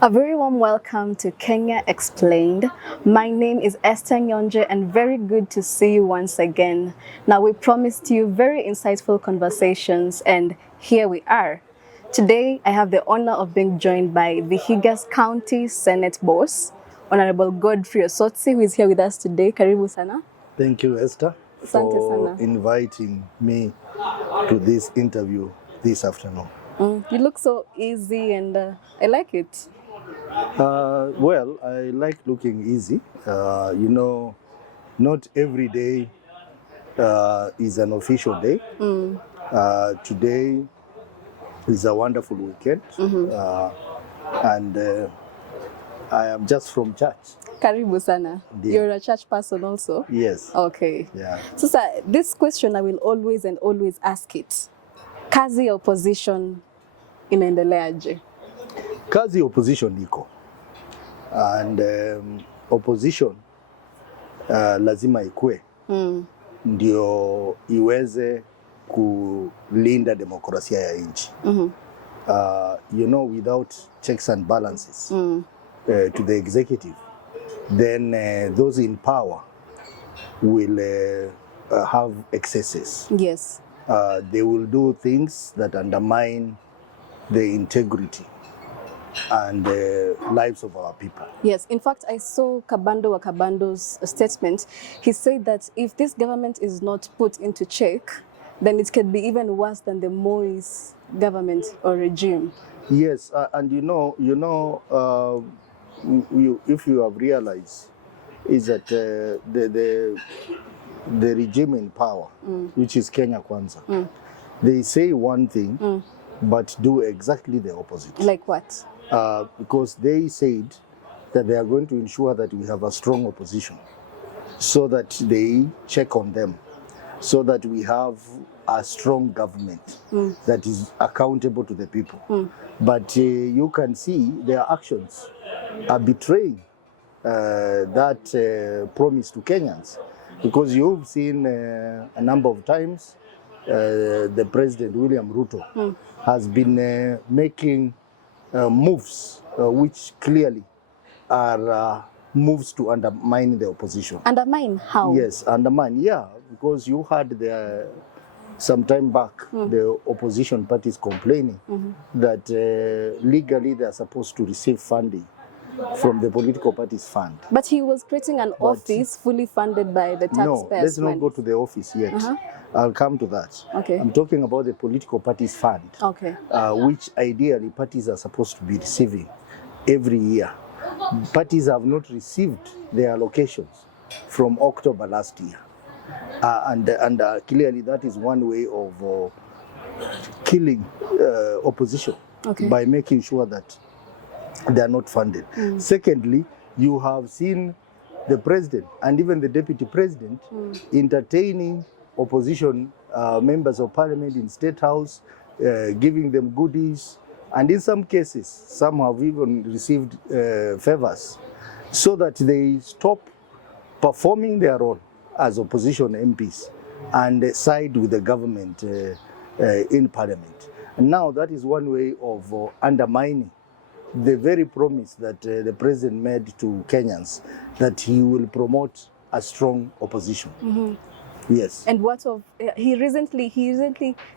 A very warm welcome to Kenya Explained. My name is Esther Nyonje and very good to see you once again. Now we promised you very insightful conversations and here we are. Today I have the honor of being joined by Vihiga's County Senate boss, Honorable Godfrey Osotsi, who is here with us today. Karibu sana. Thank you, Esther, for inviting me to this interview this afternoon. You look so easy and I like it. Well, I like looking easy. Not every day is an official day. Today is a wonderful weekend. And I am just from church. Karibu sana. Yeah. You're a church person also? Yes. Okay. Yeah. So, sir, this question I will always ask it. Kazi ya opposition inaendeleaje? Kazi opposition iko. And opposition lazima ikue. Ndio iweze kulinda demokrasia ya nchi. Without checks and balances to the executive, then those in power will have excesses. Yes. They will do things that undermine the integrity and the lives of our people. Yes, in fact, I saw Kabando wa Kabando's statement. He said that if this government is not put into check, then it can be even worse than the Moi's government or regime. Yes, and if you have realized, is that the regime in power, which is Kenya Kwanza, they say one thing, but do exactly the opposite. Like what? Because they said that they are going to ensure that we have a strong opposition, so that they check on them, so that we have a strong government that is accountable to the people. But you can see their actions are betraying that promise to Kenyans, because you've seen a number of times the President William Ruto has been making moves which clearly are moves to undermine the opposition. Undermine how? Yes, undermine, yeah, because you had some time back the opposition parties complaining that legally they are supposed to receive funding from the political parties fund. But he was creating an office fully funded by the taxpayers. No, let's not go to the office yet. I'll come to that. Okay. I'm talking about the political parties fund, okay, which ideally parties are supposed to be receiving every year. Parties have not received their allocations from October last year. And clearly that is one way of killing opposition, by making sure that they are not funded. Secondly, you have seen the president and even the deputy president entertaining opposition members of parliament in State House, giving them goodies, and in some cases, some have even received favors, so that they stop performing their role as opposition MPs and side with the government in parliament. And now that is one way of undermining the very promise that the president made to Kenyans, that he will promote a strong opposition. Yes. And what of he recently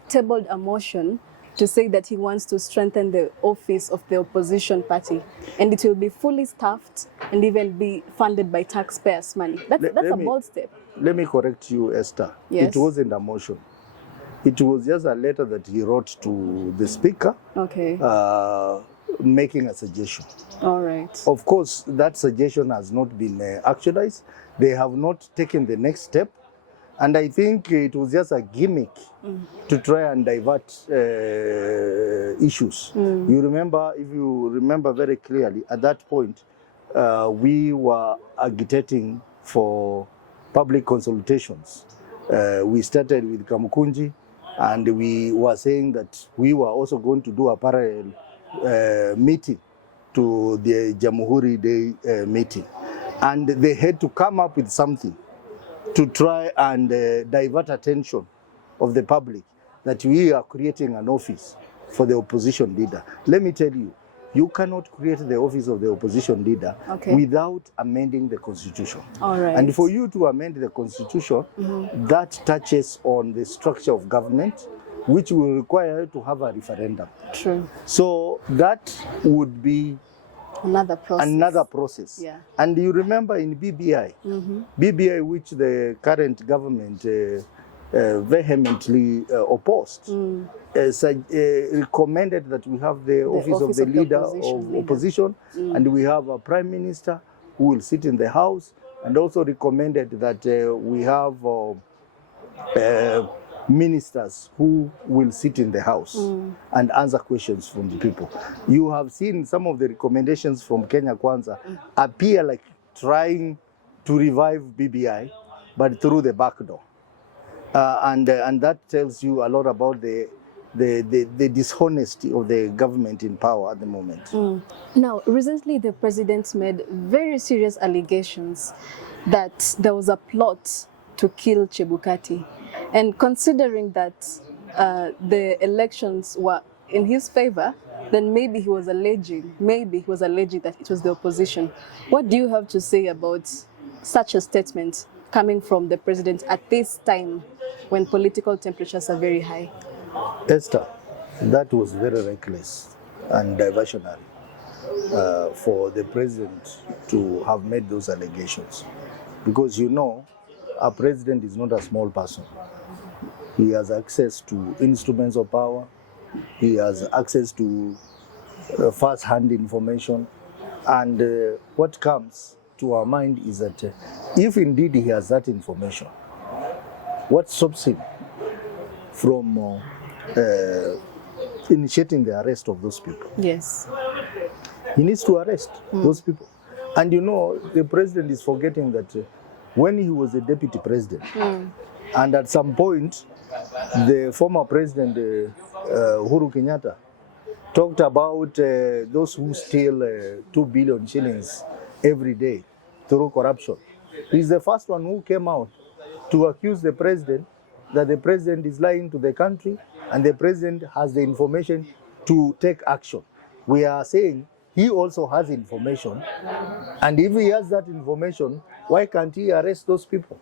tabled a motion to say that he wants to strengthen the office of the opposition party, and it will be fully staffed and even be funded by taxpayers' money. That's a bold step. Let me correct you, Esther. Yes. It wasn't a motion. It was just a letter that he wrote to the speaker, making a suggestion. All right. Of course, that suggestion has not been actualized. They have not taken the next step. And I think it was just a gimmick to try and divert issues. You remember, if you remember very clearly, at that point, we were agitating for public consultations. We started with Kamukunji, and we were saying that we were also going to do a parallel meeting to the Jamhuri Day meeting. And they had to come up with something to try and divert attention of the public that we are creating an office for the opposition leader. Let me tell you, you cannot create the office of the opposition leader without amending the constitution. All right. And for you to amend the constitution, that touches on the structure of government, which will require you to have a referendum. True. So that would be another process. Yeah. And you remember in BBI, BBI, which the current government vehemently opposed, recommended that we have the office of the leader of opposition, and we have a prime minister who will sit in the house, and also recommended that we have ministers who will sit in the house and answer questions from the people. You have seen some of the recommendations from Kenya Kwanza appear like trying to revive BBI, but through the back door. And that tells you a lot about the dishonesty of the government in power at the moment. Now, recently the president made very serious allegations that there was a plot to kill Chebukati. And considering that the elections were in his favor, then maybe he was alleging that it was the opposition. What do you have to say about such a statement coming from the president at this time when political temperatures are very high? Esther, that was very reckless and diversionary for the president to have made those allegations. Because you know, a president is not a small person. He has access to instruments of power. He has access to first-hand information. And what comes to our mind is that if indeed he has that information, what stops him from initiating the arrest of those people? Yes. He needs to arrest those people. And you know, the president is forgetting that when he was a deputy president, and at some point, the former president, Uhuru Kenyatta, talked about those who steal 2 billion shillings every day through corruption. He's the first one who came out to accuse the president that the president is lying to the country and the president has the information to take action. We are saying he also has information, and if he has that information, why can't he arrest those people?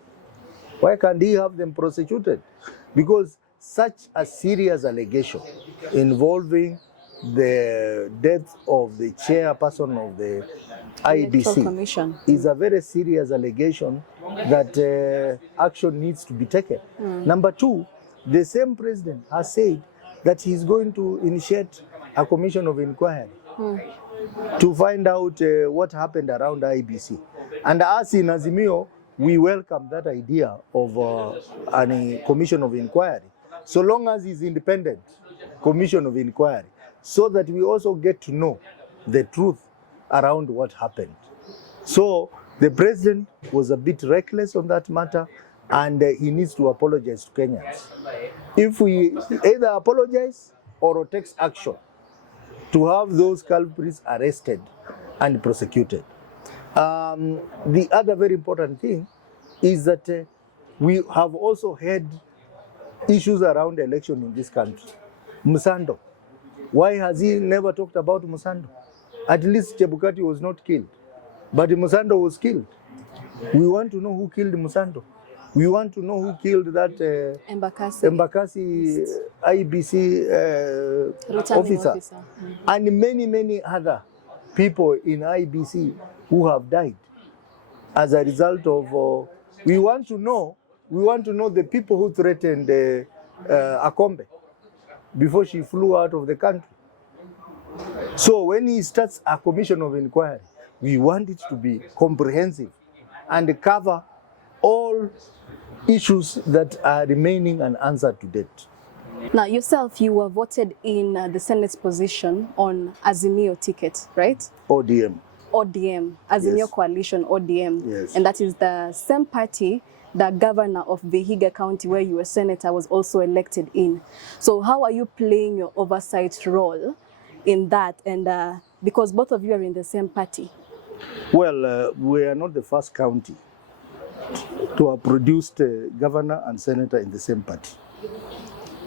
Why can't he have them prosecuted? Because such a serious allegation involving the death of the chairperson of the IBC is a very serious allegation that action needs to be taken. Number two, the same president has said that he's going to initiate a commission of inquiry to find out what happened around IBC. And us in Azimio, we welcome that idea of a commission of inquiry, so long as it's independent commission of inquiry, so that we also get to know the truth around what happened. So the president was a bit reckless on that matter, and he needs to apologize to Kenyans. If we either apologize or takes action to have those culprits arrested and prosecuted. The other very important thing is that we have also had issues around election in this country. Musando. Why has he never talked about Musando? At least Chebukati was not killed, but Musando was killed. We want to know who killed Musando. We want to know who killed that Embakasi IBC officer. And many, many other people in IBC who have died as a result of. We want to know the people who threatened Akombe before she flew out of the country. So when he starts a commission of inquiry, we want it to be comprehensive and cover all issues that are remaining unanswered to date. Now, yourself, you were voted in the Senate's position on Azimio ticket, right? ODM, Azimio yes. Coalition, ODM. Yes. And that is the same party the governor of Vihiga County, where you were senator, was also elected in. So how are you playing your oversight role in that? And because both of you are in the same party. Well, we are not the first county to have produced a governor and senator in the same party.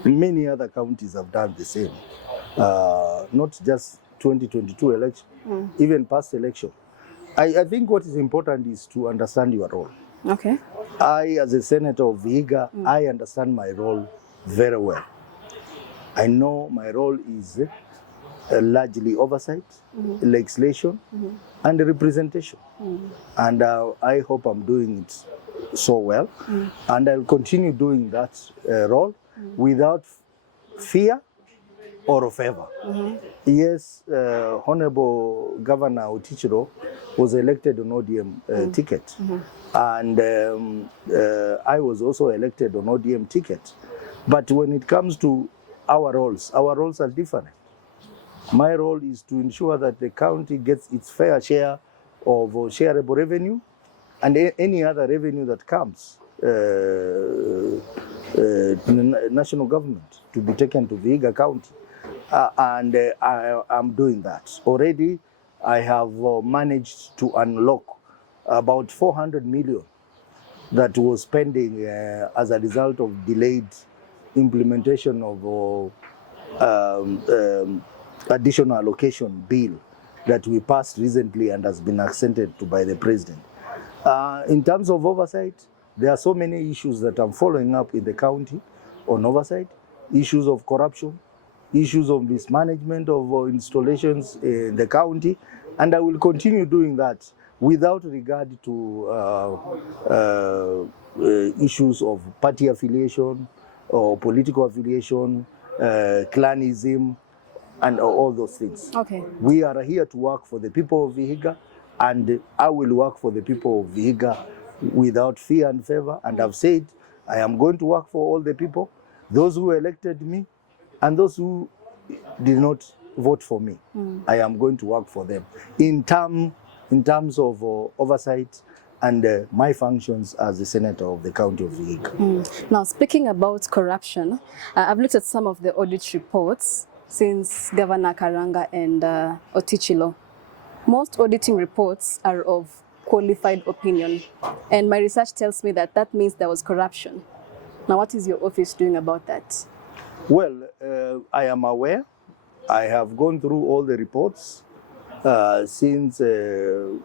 Many other counties have done the same, not just 2022 election, even past election. I think what is important is to understand your role. Okay. I, as a senator of Vihiga, I understand my role very well. I know my role is largely oversight, legislation, and representation. And I hope I'm doing it so well. And I'll continue doing that role without fear or favor. Yes, Honorable Governor Otichiro was elected on ODM ticket. And I was also elected on ODM ticket. But when it comes to our roles are different. My role is to ensure that the county gets its fair share of shareable revenue and any other revenue that comes to the national government to be taken to Vihiga County. And I am doing that. Already I have managed to unlock about 400 million that was pending as a result of delayed implementation of additional allocation bill that we passed recently and has been accented to by the president. In terms of oversight, there are so many issues that I'm following up in the county on oversight, issues of corruption, issues of mismanagement of installations in the county, and I will continue doing that without regard to issues of party affiliation or political affiliation, clanism, and all those things. Okay. We are here to work for the people of Vihiga, and I will work for the people of Vihiga without fear and favor. And I've said I am going to work for all the people, those who elected me and those who did not vote for me. I am going to work for them in terms of oversight and my functions as the senator of the county of Vihiga. Now, speaking about corruption, I've looked at some of the audit reports since Governor Karanga and Otichilo. Most auditing reports are of qualified opinion, and my research tells me that that means there was corruption. Now, what is your office doing about that? Well, I am aware. I have gone through all the reports since the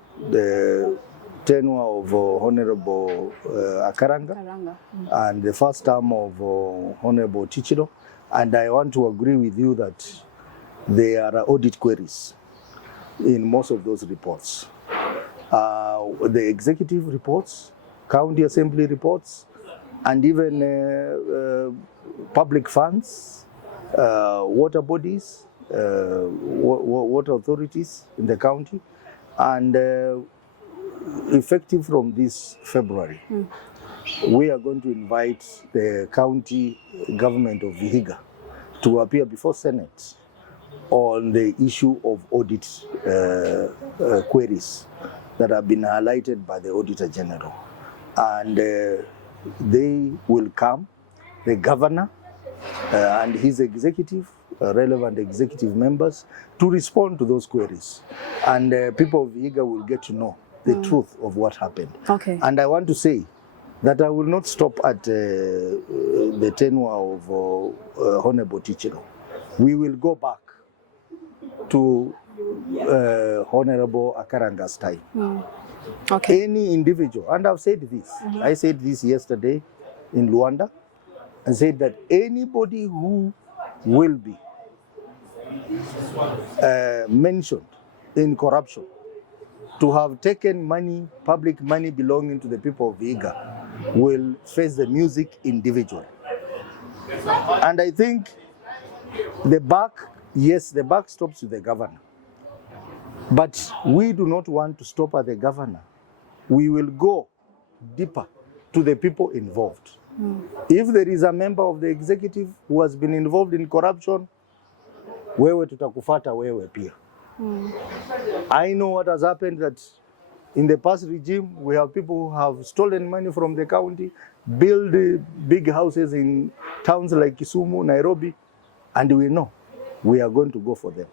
tenure of Honorable Akaranga and the first term of Honorable Otichilo. And I want to agree with you that there are audit queries in most of those reports. The executive reports, county assembly reports, and even public funds, water bodies, water authorities in the county, and effective from this February, we are going to invite the county government of Vihiga to appear before Senate on the issue of audit queries that have been highlighted by the Auditor General. And they will come, the governor and his executive, relevant executive members, to respond to those queries. And people of Vihiga will get to know the truth of what happened. Okay. And I want to say that I will not stop at the tenure of Honorable Otichilo. We will go back to Honorable Akaranga's time. Okay. Any individual, and I've said this, I said this yesterday in Luanda, and said that anybody who will be mentioned in corruption to have taken money, public money belonging to the people of Vihiga, will face the music individually. And I think the buck, yes, the buck stops with the governor. But we do not want to stop at the governor. We will go deeper to the people involved. If there is a member of the executive who has been involved in corruption, wewe tutakufata wewe pia. I know what has happened, that in the past regime, we have people who have stolen money from the county, build big houses in towns like Kisumu, Nairobi, and we know we are going to go for them.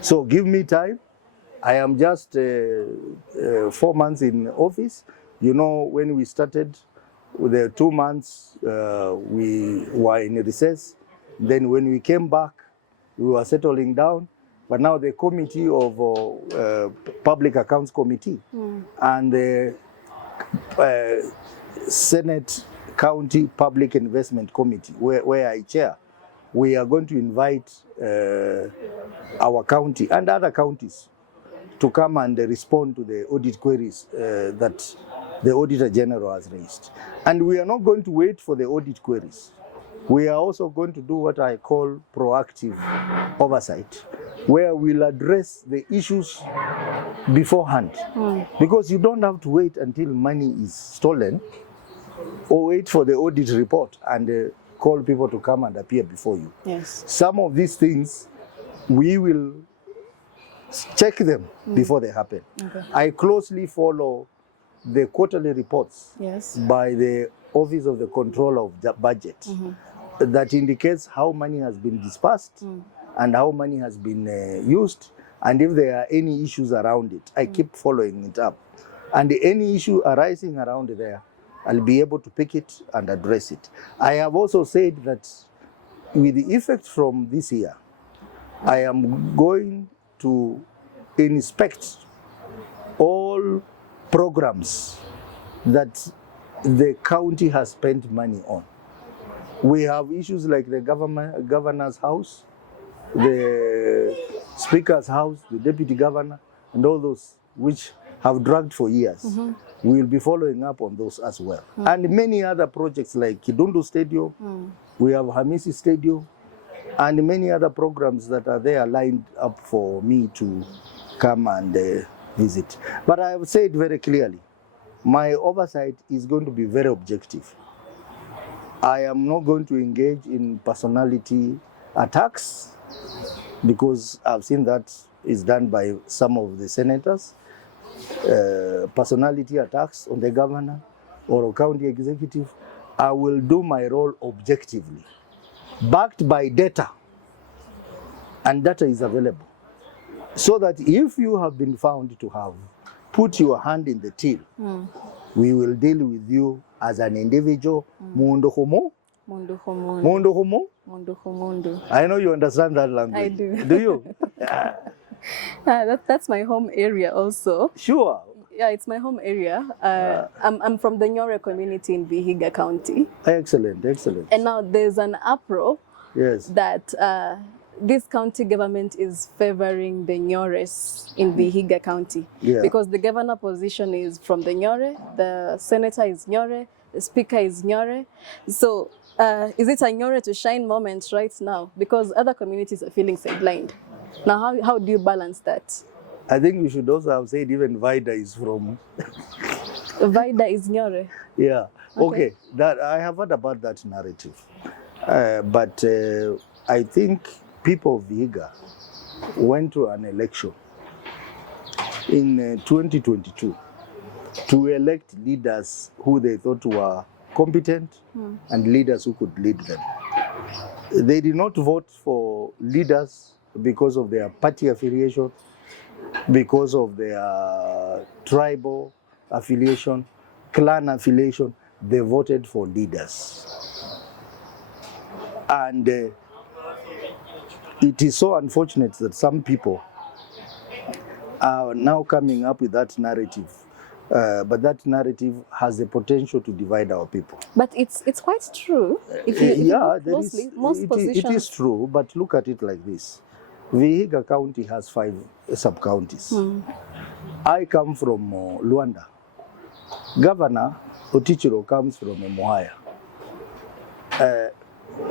So give me time. I am just 4 months in office. You know, when we started with the 2 months, we were in recess. Then when we came back, we were settling down. but now the committee of Public Accounts Committee and the Senate County Public Investment Committee, where I chair, we are going to invite our county and other counties to come and respond to the audit queries that the Auditor General has raised. And we are not going to wait for the audit queries. We are also going to do what I call proactive oversight, where we'll address the issues beforehand. Because you don't have to wait until money is stolen or wait for the audit report and call people to come and appear before you. Yes. Some of these things, we will check them before they happen. Okay. I closely follow the quarterly reports by the Office of the Controller of the Budget that indicates how money has been dispersed and how money has been used, and if there are any issues around it. I keep following it up. And any issue arising around there, I'll be able to pick it and address it. I have also said that with the effect from this year, I am going to inspect all programs that the county has spent money on. We have issues like the governor's house, the speaker's house, the deputy governor, and all those which have dragged for years. We will be following up on those as well. And many other projects like Kidundu Stadium, we have Hamisi Stadium, and many other programs that are there lined up for me to come and visit. But I have said very clearly, my oversight is going to be very objective. I am not going to engage in personality attacks, because I've seen that is done by some of the senators. Personality attacks on the governor or a county executive. I will do my role objectively, backed by data, and data is available. So that if you have been found to have put your hand in the till, we will deal with you as an individual. Mundu homo. Mundu homo. Mundu homo. Mundu homo. I know you understand that language. I do. Do you? That's my home area also. Sure. Yeah, it's my home area. I'm from the Nyore community in Vihiga County. Excellent, excellent. And now there's an uproar that this county government is favoring the Nyores in Vihiga County. Because the governor position is from the Nyore, the senator is Nyore, the speaker is Nyore. So is it a Nyore to shine moment right now? Because other communities are feeling sidelined. Now, how do you balance that? I think we should also have said even Vida is from... Vida is Nyore? Yeah. Okay. That I have heard about that narrative. But I think people of Vihiga went to an election in 2022 to elect leaders who they thought were competent and leaders who could lead them. They did not vote for leaders because of their party affiliation, because of their tribal affiliation, clan affiliation. They voted for leaders. And it is so unfortunate that some people are now coming up with that narrative. But that narrative has the potential to divide our people. But it's quite true. If you look closely, most positions... It is true, but look at it like this. Vihiga County has 5 sub-counties. I come from Luanda. Governor Otichiro comes from Mohaya.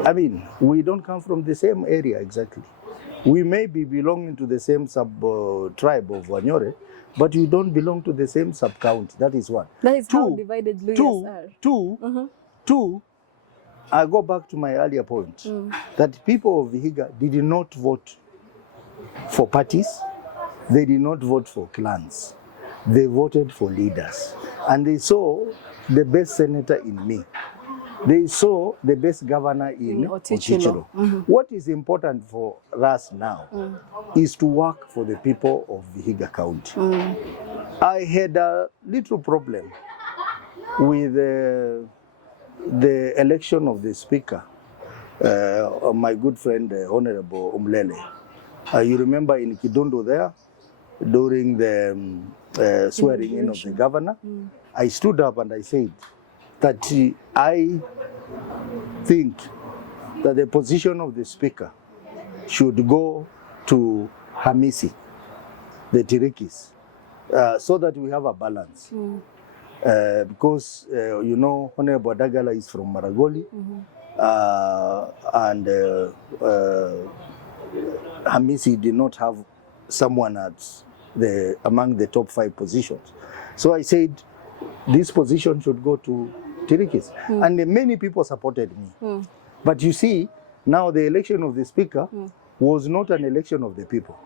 I mean, we don't come from the same area exactly. We may be belonging to the same sub-tribe of Wanyore, but we don't belong to the same sub-county. That is one. That is how divided Luyas are. Two, I go back to my earlier point, that people of Vihiga did not vote for parties. They did not vote for clans. They voted for leaders. And they saw the best senator in me. They saw the best governor in Otichiro. What is important for us now is to work for the people of Vihiga County. I had a little problem with the election of the speaker, my good friend, Honorable Umlele. You remember in Kidondo there, during the swearing in of the governor, I stood up and I said that I think that the position of the speaker should go to Hamisi, the Tirikis, so that we have a balance. Because, Honorable Dagala is from Maragoli, and Hamisi did not have someone among the top 5 positions. So I said, this position should go to Tirikis. And many people supported me. But you see, now the election of the speaker was not an election of the people.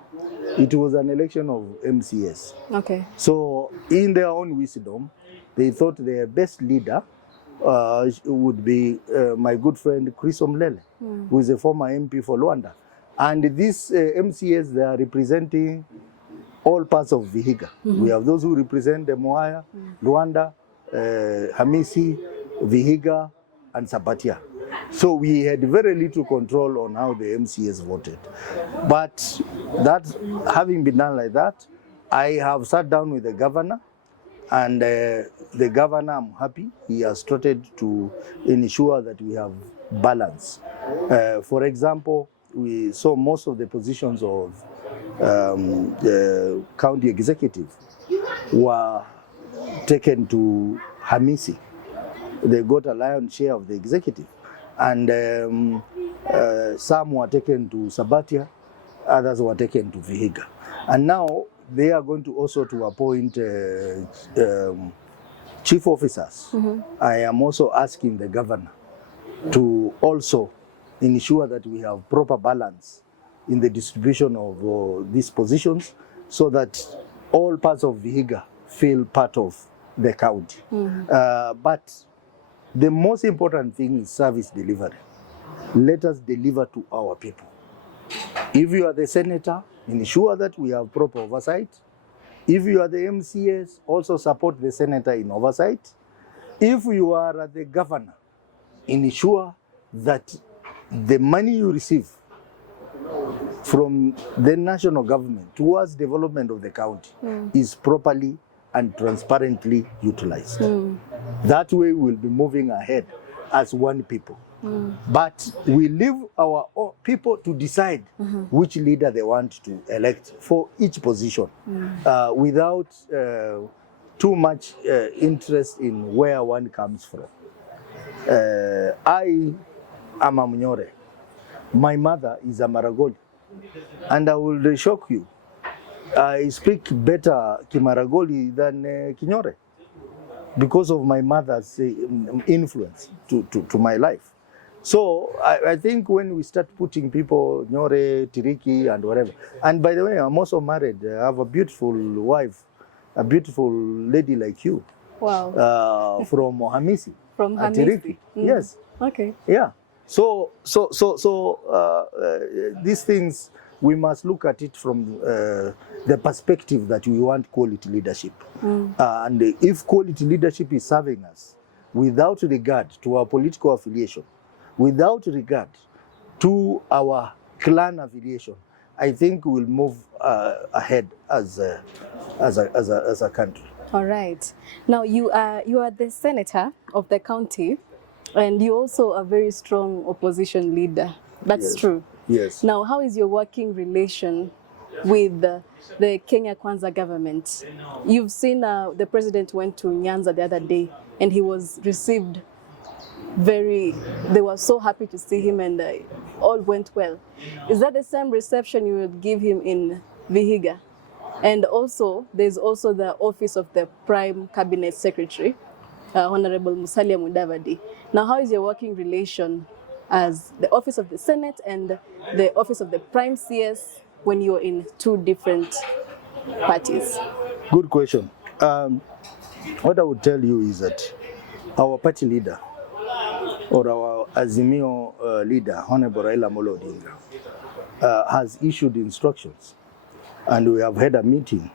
It was an election of MCS. Okay. So in their own wisdom, they thought their best leader would be my good friend Chris Omlele, who is a former MP for Luanda. And these MCS, they are representing all parts of Vihiga. We have those who represent the Moaya, Luanda, Hamisi, Vihiga, and Sabatia. So we had very little control on how the MCS voted. But that having been done like that, I have sat down with the governor, and the governor, I'm happy, he has started to ensure that we have balance. For example, we saw most of the positions of the county executive were taken to Hamisi. They got a lion's share of the executive. And some were taken to Sabatia, others were taken to Vihiga. And now they are going to also to appoint chief officers. I am also asking the governor to also ensure that we have proper balance in the distribution of these positions, so that all parts of Vihiga feel part of the county. But the most important thing is service delivery. Let us deliver to our people. If you are the senator, ensure that we have proper oversight. If you are the MCS, also support the senator in oversight. If you are the governor, ensure that the money you receive from the national government towards development of the county is properly and transparently utilized. That way we'll be moving ahead as one people. But we leave our own people to decide which leader they want to elect for each position, without too much interest in where one comes from. I am a Mnyore. My mother is a Maragoli. And I will shock you, I speak better Kimaragoli than Kinyore because of my mother's influence to my life. So I think when we start putting people, Nyore, Tiriki, and whatever, and by the way, I'm also married. I have a beautiful wife, a beautiful lady like you. Wow. From Hamisi. From Hamisi. Tiriki. Yes. Okay. Yeah. So these things, we must look at it from the perspective that we want quality leadership. And if quality leadership is serving us without regard to our political affiliation, without regard to our clan affiliation, I think we'll move ahead as a country. All right. Now you are the senator of the county, and you're also a very strong opposition leader. That's true. Yes. Now, how is your working relation with the Kenya Kwanza government? You've seen the president went to Nyanza the other day, and he was received they were so happy to see him, and all went well. Is that the same reception you would give him in Vihiga? And also, there's also the office of the Prime Cabinet Secretary, Honorable Musalia Mudavadi. Now, how is your working relation as the office of the Senate and the office of the Prime CS when you're in two different parties? Good question. What I would tell you is that our party leader, or our Azimio leader, Honorable Raila Amolo Odinga, has issued instructions, and we have had a meeting.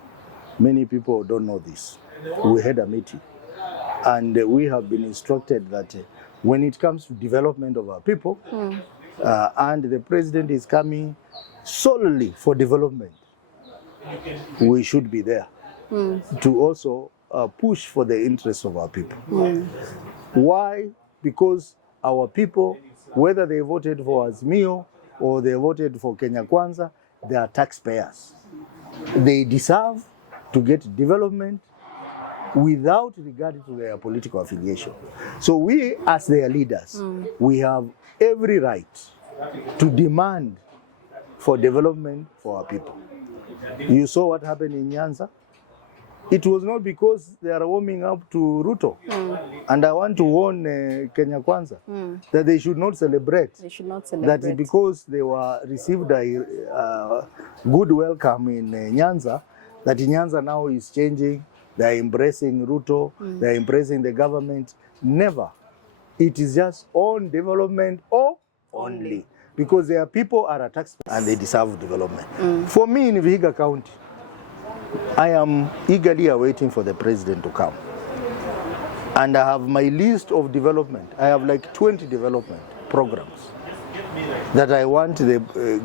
Many people don't know this. We had a meeting, and we have been instructed that when it comes to development of our people, and the president is coming solely for development, we should be there to also push for the interests of our people. Why? Because our people, whether they voted for Azimio or they voted for Kenya Kwanza, they are taxpayers. They deserve to get development without regard to their political affiliation. So we, as their leaders, we have every right to demand for development for our people. You saw what happened in Nyanza. It was not because they are warming up to Ruto. And I want to warn Kenya Kwanza that they should not celebrate. They should not celebrate. That because they were received a good welcome in Nyanza, that Nyanza now is changing. They are embracing Ruto. They are embracing the government. Never. It is just on development or only. Because their people are a taxpayer and they deserve development. For me in Vihiga County, I am eagerly awaiting for the president to come. And I have my list of development. I have like 20 development programs that I want the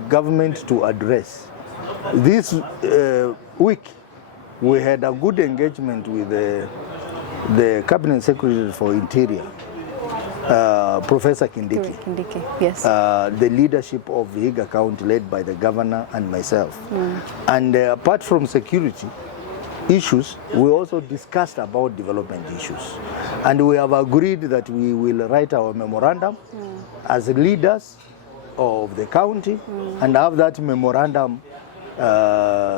government to address. This week, we had a good engagement with the Cabinet Secretary for Interior, Professor Kindiki. Kindiki, yes. The leadership of Vihiga County led by the governor and myself. And apart from security issues, we also discussed about development issues. And we have agreed that we will write our memorandum as leaders of the county and have that memorandum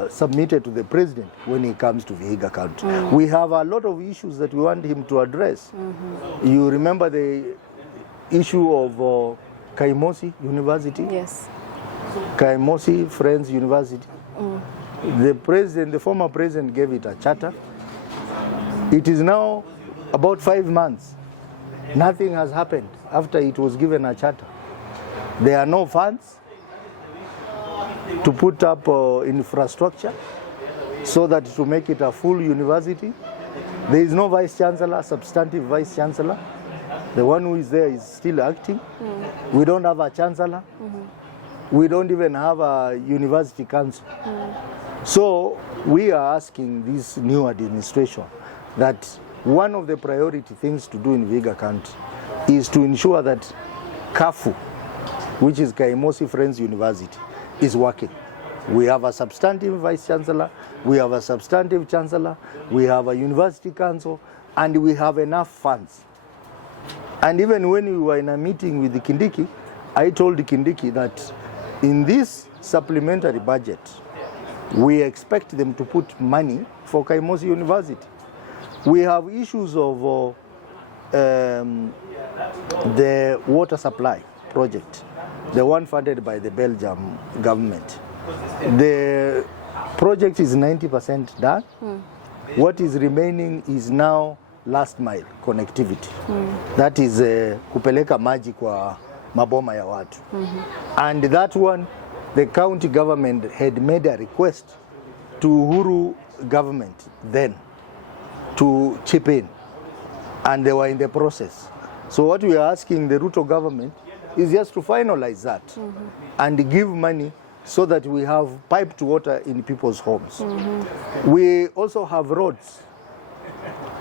submitted to the president when he comes to Vihiga County. We have a lot of issues that we want him to address. You remember the issue of Kaimosi University? Yes. Kaimosi Friends University. The former president gave it a charter. It is now about 5 months. Nothing has happened after it was given a charter. There are no funds to put up infrastructure so that to make it a full university. There is no vice chancellor, substantive vice chancellor. The one who is there is still acting. We don't have a chancellor. We don't even have a university council. So we are asking this new administration that one of the priority things to do in Vihiga County is to ensure that KAFU, which is Kaimosi Friends University, is working. We have a substantive vice chancellor, we have a substantive chancellor, we have a university council, and we have enough funds. And even when we were in a meeting with the Kindiki, I told the Kindiki that in this supplementary budget, we expect them to put money for Kaimosi University. We have issues of the water supply project, the one funded by the Belgium government. The project is 90% done. What is remaining is now last mile connectivity. That is kupeleka maji kwa maboma ya watu. And that one, the county government had made a request to Uhuru government then to chip in, and they were in the process. So what we are asking the Ruto government is just to finalize that and give money so that we have piped water in people's homes. We also have roads.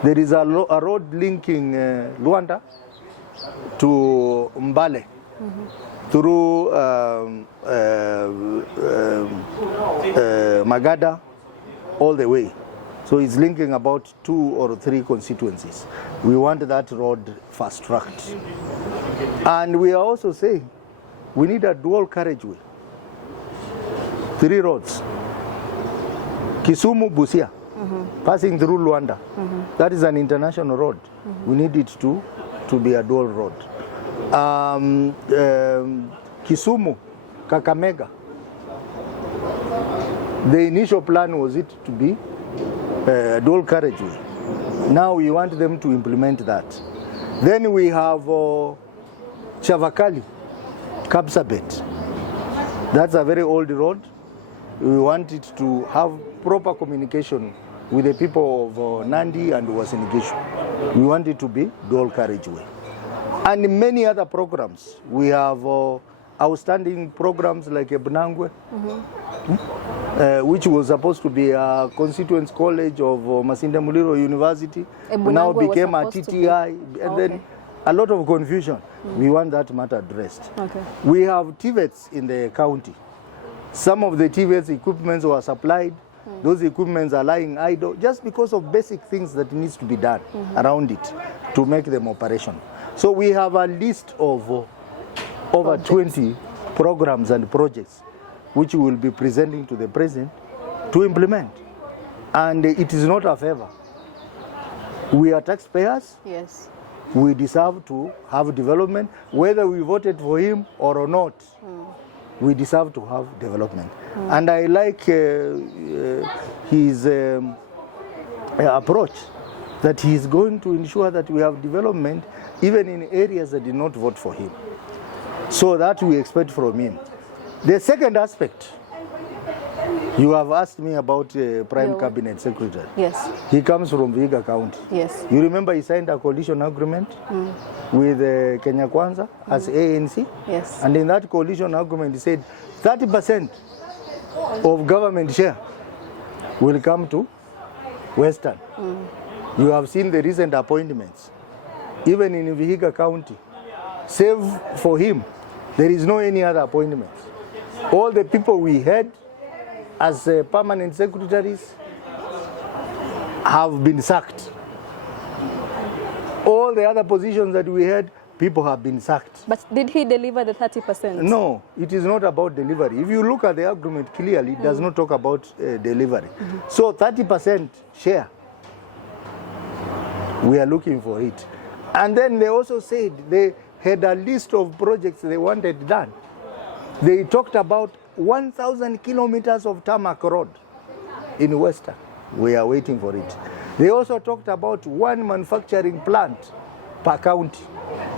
There is a road linking Luanda to Mbale through Magada all the way. So it's linking about 2 or 3 constituencies. We want that road fast-tracked. And we are also saying we need a dual carriageway. 3 roads. Kisumu, Busia, passing through Luanda. That is an international road. We need it to be a dual road. Kisumu, Kakamega. The initial plan was it to be a dual carriageway. Now we want them to implement that. Then we have Chavakali, Kapsabet. That's a very old road. We want it to have proper communication with the people of Nandi and Uasin Gishu. We want it to be dual carriageway. And many other programs. We have outstanding programs like Ebnangwe, which was supposed to be a constituent college of Masinde Muliro University, now became a TTI, and then a lot of confusion. We want that matter addressed. We have TVETs in the county. Some of the TVETs equipments were supplied. Those equipments are lying idle just because of basic things that needs to be done around it to make them operational. So we have a list of over 20 programs and projects which we will be presenting to the president to implement. And it is not a favor. We are taxpayers. Yes. We deserve to have development, whether we voted for him or not. We deserve to have development. And I like his approach, that he is going to ensure that we have development even in areas that did not vote for him. So that we expect from him. The second aspect, you have asked me about Prime Cabinet Secretary. Yes. He comes from Vihiga County. Yes. You remember he signed a coalition agreement with Kenya Kwanza as ANC? Yes. And in that coalition agreement, he said 30% of government share will come to Western. You have seen the recent appointments. Even in Vihiga County, save for him, there is no any other appointments. All the people we had as permanent secretaries have been sacked. All the other positions that we had, people have been sacked. But did he deliver the 30%? No, it is not about delivery. If you look at the agreement clearly, it does not talk about delivery. So 30% share, we are looking for it. And then they also said they had a list of projects they wanted done. They talked about 1,000 kilometers of tarmac road in Western. We are waiting for it. They also talked about one manufacturing plant per county.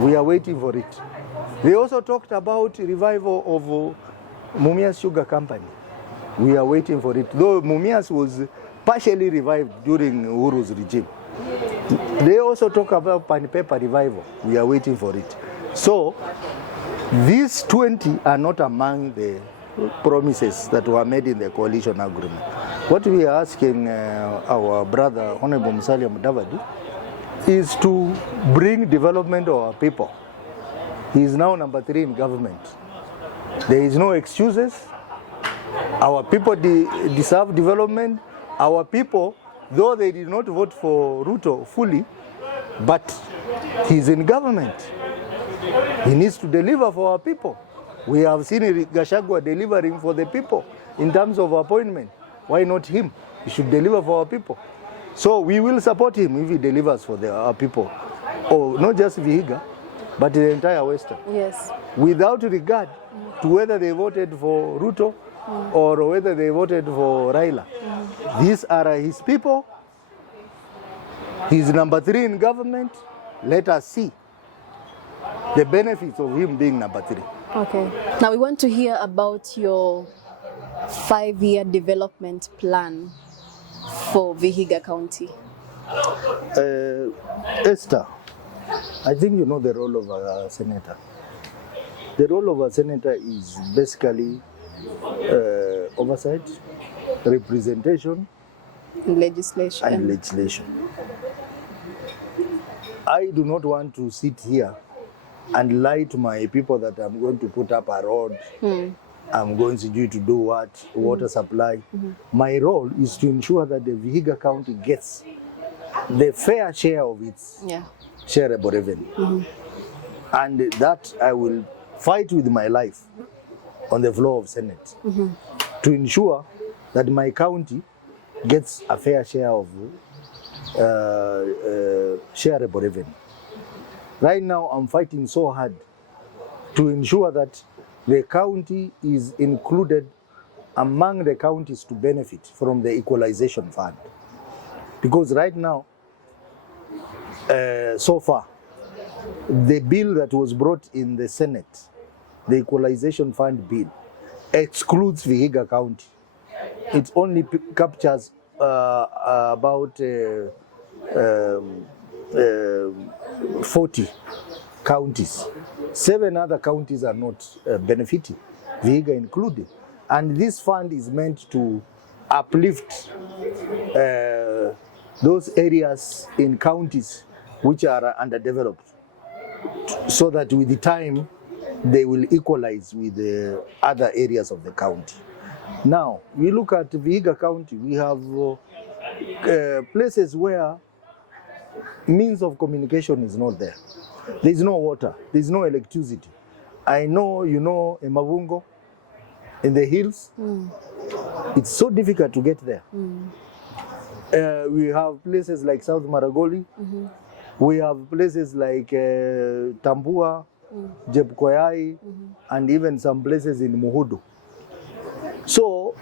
We are waiting for it. They also talked about revival of Mumias Sugar Company. We are waiting for it. Though Mumias was partially revived during Uhuru's regime. They also talk about pan paper revival. We are waiting for it. So these 20 are not among the promises that were made in the coalition agreement. What we are asking our brother Honorable Musalia Mudavadi is to bring development to our people. He is now number 3 in government. There is no excuses. Our people deserve development. Our people, though they did not vote for Ruto fully, but he's in government. He needs to deliver for our people. We have seen Gachagua delivering for the people in terms of appointment. Why not him? He should deliver for our people. So we will support him if he delivers for our people. Oh, not just Vihiga, but the entire Western. Yes. Without regard to whether they voted for Ruto or whether they voted for Raila. These are his people. He's number 3 in government. Let us see the benefits of him being number 3. Okay. Now we want to hear about your 5-year development plan for Vihiga County. Esther, I think you know the role of a senator. The role of a senator is basically oversight, representation, and legislation. I do not want to sit here and lie to my people that I'm going to put up a road, I'm going to do what, water supply. My role is to ensure that the Vihiga County gets the fair share of its shareable revenue. And that I will fight with my life on the floor of Senate to ensure that my county gets a fair share of shareable revenue. Right now, I'm fighting so hard to ensure that the county is included among the counties to benefit from the equalization fund. Because right now, so far, the bill that was brought in the Senate, the equalization fund bill, excludes Vihiga County. It only captures about 40 counties. 7 other counties are not benefiting, Vihiga included. And this fund is meant to uplift those areas in counties which are underdeveloped, so that with the time they will equalize with the other areas of the county. Now, we look at Vihiga County, we have places where means of communication is not there. There's no water, there's no electricity. I know you know Emavungo in the hills. It's so difficult to get there. We have places like South Maragoli. We have places like Tambua, Chebukati, and even some places in Muhudu. So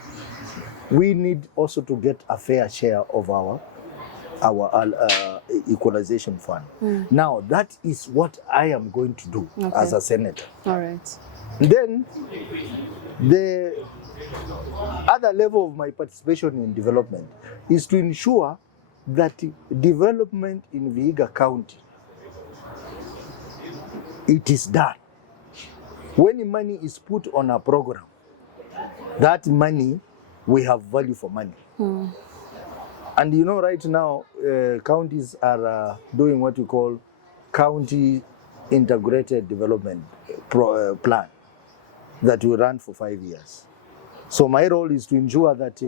we need also to get a fair share of our equalization fund. Now, that is what I am going to do as a senator. All right. Then the other level of my participation in development is to ensure that development in Vihiga County, it is done. When money is put on a program, that money, we have value for money. And you know, right now, counties are doing what we call county integrated development plan that will run for 5 years. So my role is to ensure that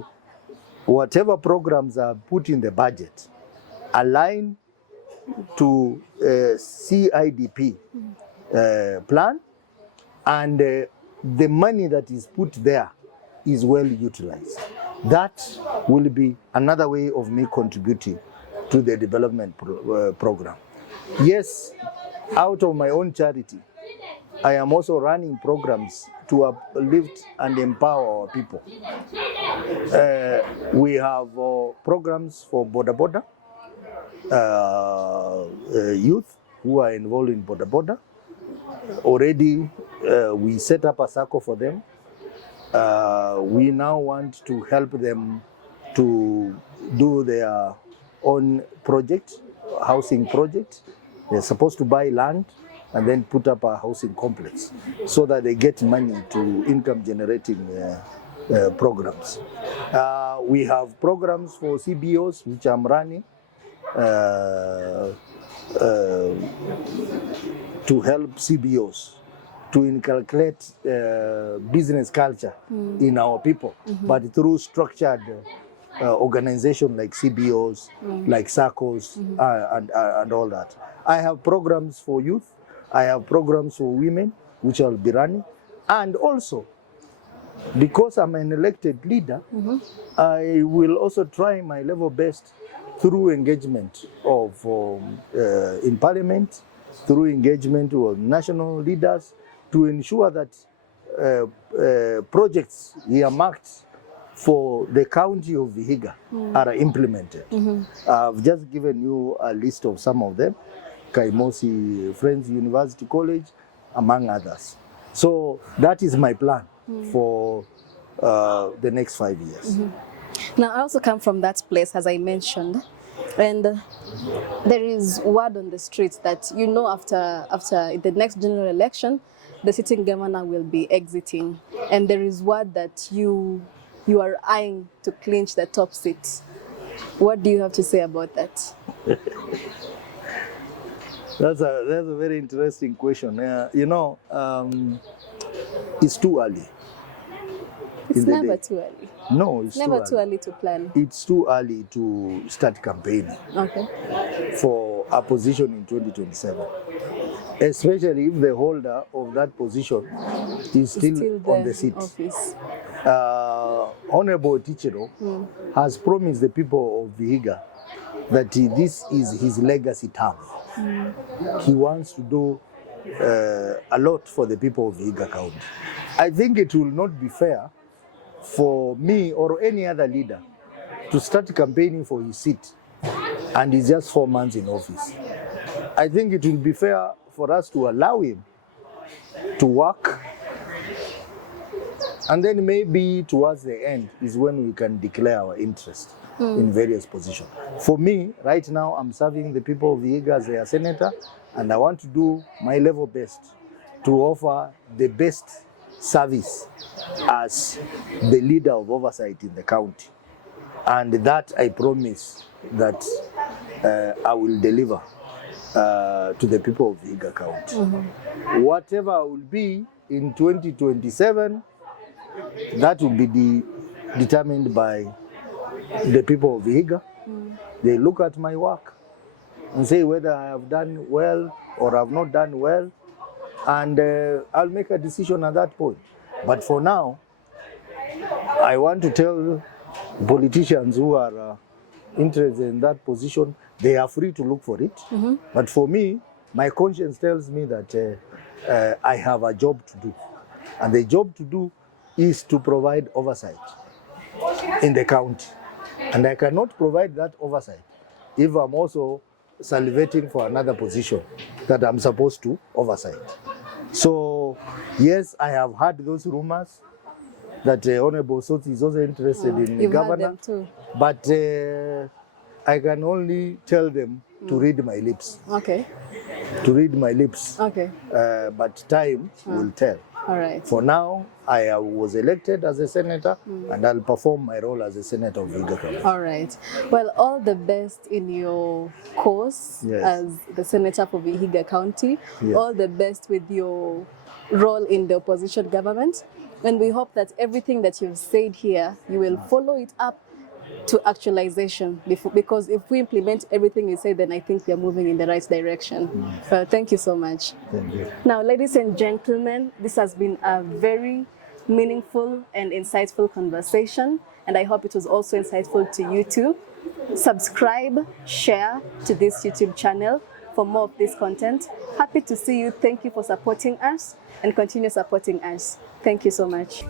whatever programs are put in the budget align to CIDP plan, and the money that is put there is well utilized. That will be another way of me contributing to the development program. Yes, out of my own charity, I am also running programs to uplift and empower our people. We have programs for border youth who are involved in border. Already we set up a circle for them. We now want to help them to do their own project, housing project. They're supposed to buy land and then put up a housing complex so that they get money to income generating programs. We have programs for CBOs, which I'm running to help CBOs to inculcate business culture in our people, but through structured organization like CBOs, like SACCOs, and all that. I have programs for youth, I have programs for women, which I'll be running, and also, because I'm an elected leader, I will also try my level best through engagement of in parliament, through engagement with national leaders, to ensure that projects earmarked for the county of Vihiga are implemented. I've just given you a list of some of them: Kaimosi Friends University College, among others. So that is my plan for the next 5 years. Now, I also come from that place, as I mentioned, and there is word on the streets that, you know, after the next general election, the sitting governor will be exiting, and there is word that you are eyeing to clinch the top seat. What do you have to say about that? That's a very interesting question. You know, it's too early. It's never too early. No, it's never too early to plan. It's too early to start campaigning for a position in 2027. Especially if the holder of that position is still on the seat. Honorable Tichero has promised the people of Vihiga that this is his legacy term. He wants to do a lot for the people of Vihiga County. I think it will not be fair for me or any other leader to start campaigning for his seat and he's just 4 months in office. I think it will be fair for us to allow him to work, and then maybe towards the end is when we can declare our interest. in various positions. For me, right now, I'm serving the people of Vihiga as a senator, and I want to do my level best to offer the best service as the leader of oversight in the county. And that I promise that I will deliver to the people of Vihiga County. Whatever I will be in 2027, that will be determined by the people of Vihiga. They look at my work and say whether I have done well or have not done well, and I'll make a decision at that point. But for now, I want to tell politicians who are interested in that position, they are free to look for it. But for me, my conscience tells me that I have a job to do. And the job to do is to provide oversight in the county. And I cannot provide that oversight if I'm also salivating for another position that I'm supposed to oversight. So, yes, I have heard those rumors that Honorable Osotsi is also interested in the governor. Heard them too. But I can only tell them to read my lips. Okay. To read my lips. Okay. But time will tell. All right. For now, I was elected as a senator, and I'll perform my role as a senator of Vihiga County. All right. Well, all the best in your course as the senator for Vihiga County. Yes. All the best with your role in the opposition government. And we hope that everything that you've said here, you will follow it up to actualization, because if we implement everything you say, then I think we are moving in the right direction. Thank you so much. Thank you. Now, ladies and gentlemen, this has been a very meaningful and insightful conversation, and I hope it was also insightful to you too. Subscribe, share to this YouTube channel for more of this content. Happy to see you. Thank you for supporting us, and continue supporting us. Thank you so much.